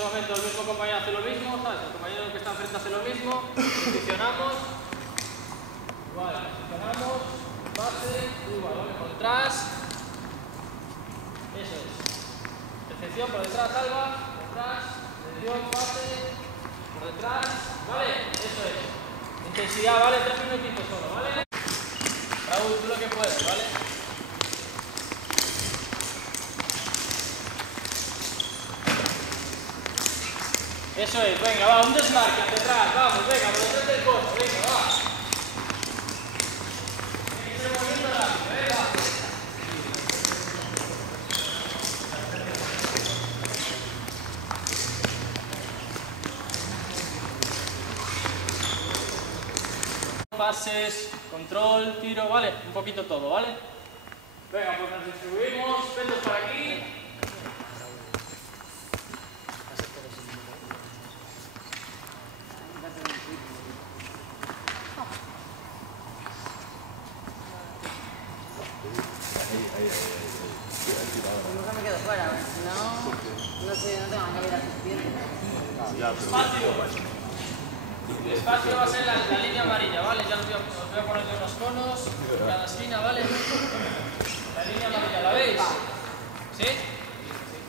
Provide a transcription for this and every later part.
ese momento el mismo compañero hace lo mismo, ¿sabes? El compañero que está enfrente hace lo mismo, posicionamos, igual, posicionamos, pase, igual, ¿vale? Por detrás, eso es. Recepción por detrás, salva, por detrás, recepción, pase, por detrás, ¿vale? Eso es. Intensidad, ¿vale? 3 minutitos solo, ¿vale? Raúl, tú lo que puedes, ¿vale? Eso es, venga, va, un desmarque hacia atrás, vamos, venga, por detrás del cono, venga, va. Tiene que ser movimiento rápido, va. Pases, control, tiro, ¿vale? Un poquito todo, ¿vale? Venga, pues nos distribuimos, pelos para aquí. Nunca me quedo fuera, si no, no sé, no tengo la cabeza suficiente. Espacio. El espacio va a ser la línea amarilla, ¿vale? Ya os voy a poner yo unos conos en cada esquina, ¿vale? La línea amarilla, ¿la veis? ¿Sí?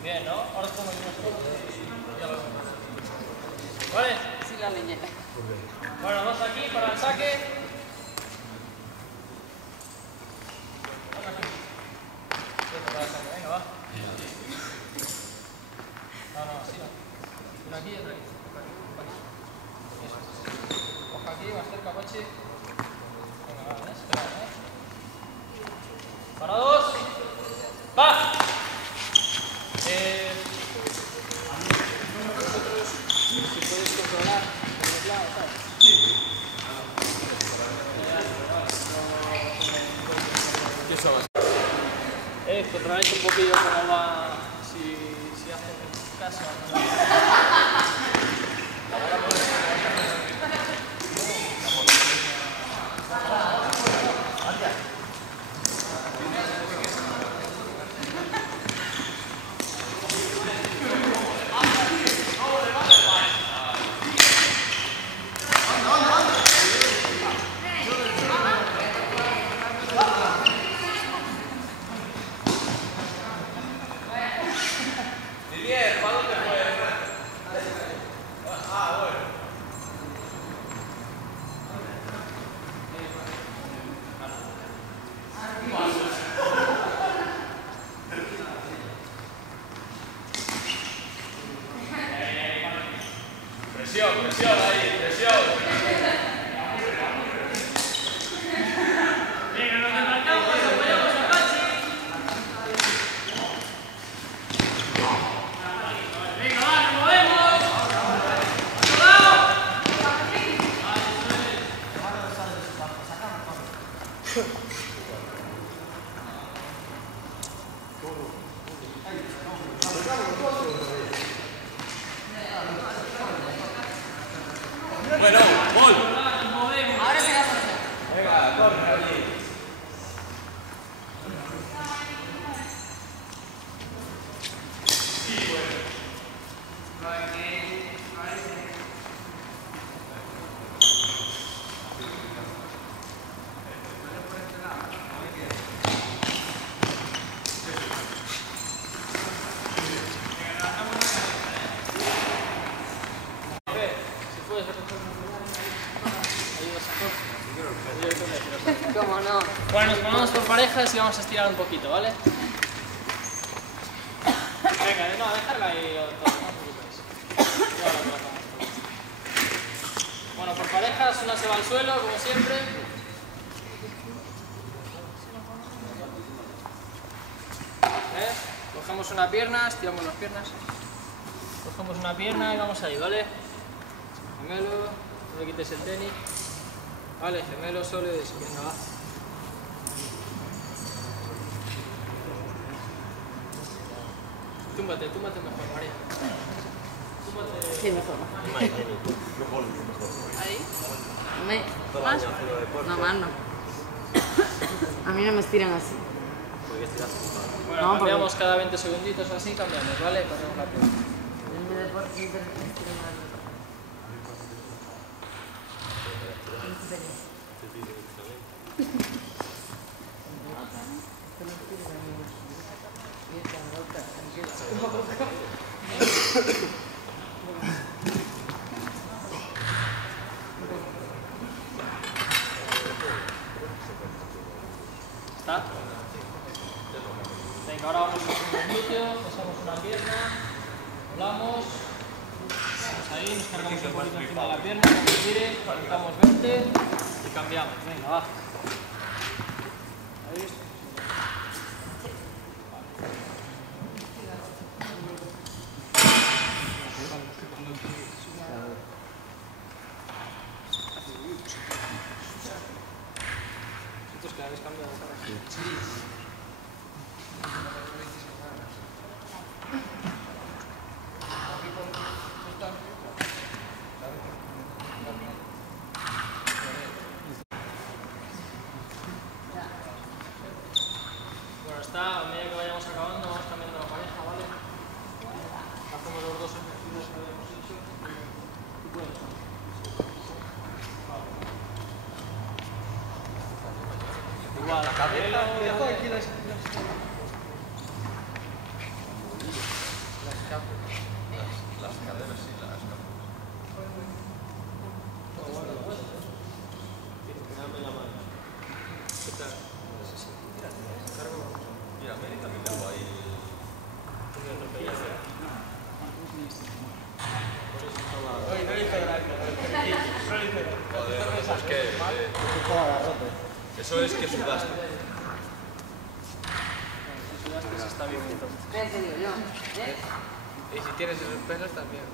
Bien, ¿no? Ahora os pongo unos conos. Ya lo vemos. ¿Vale? Sí, la leña. Bueno, vamos aquí para el saque. Vamos aquí. Para el saque, venga, va. No, así no. Una aquí y otra aquí. Ojo aquí, más cerca, coche. Venga, va, espera, Parados. ¡Va! Si puedes controlar por los lados, ¿sabes? Controláis un poquillo cómo va, si hacen caso. Presión ahí, presión. Venga, nos desmarcamos, apoyamos a Pachi. Venga, va, nos movemos. Otro lado. Bueno, gol. Ahora me da por Venga, corre allí. Sí, bueno. ¿Cómo no? Bueno, nos ponemos por parejas y vamos a estirar un poquito, ¿vale? Venga, no, dejarla ahí. No os preocupéis. Ya la colocamos. Bueno, por parejas, una se va al suelo, como siempre. Cogemos una pierna, estiramos las piernas. Cogemos una pierna y vamos ahí, ¿vale? Gemelo, no le quites el tenis. Vale, gemelo solo y venga, va. Túmbate mejor, María. Túmbate. Sí, mejor. ¿Ahí? ¿Más? No, más no. A mí no me estiran así. Bueno, No, cambiamos cada 20 segunditos o así, cambiamos, ¿vale? Corremos la pierna. ¿Está? Venga, ahora vamos con un glúteo, pasamos una pierna, volamos, vamos ahí, nos cargamos un poquito encima de la pierna, cuando tire, calentamos 20 y cambiamos. Venga, va. Ahí está. ¿Vosotros que habéis cambiado de cara? Sí. Bueno, está, a medida que vayamos acabando, vamos cambiando la pareja, ¿vale? Hacemos los dos ejercicios que habíamos hecho. Tú puedes. Igual, la cabeza, dejo aquí las caderas y las capas. Dame la mano. ¿Qué tal? Mira, Mary también tuvo ahí. Joder, eso es que. Eso es que sudaste. Si sudaste, está bien. ¿Qué te digo yo? Y si tienes esos pelos también.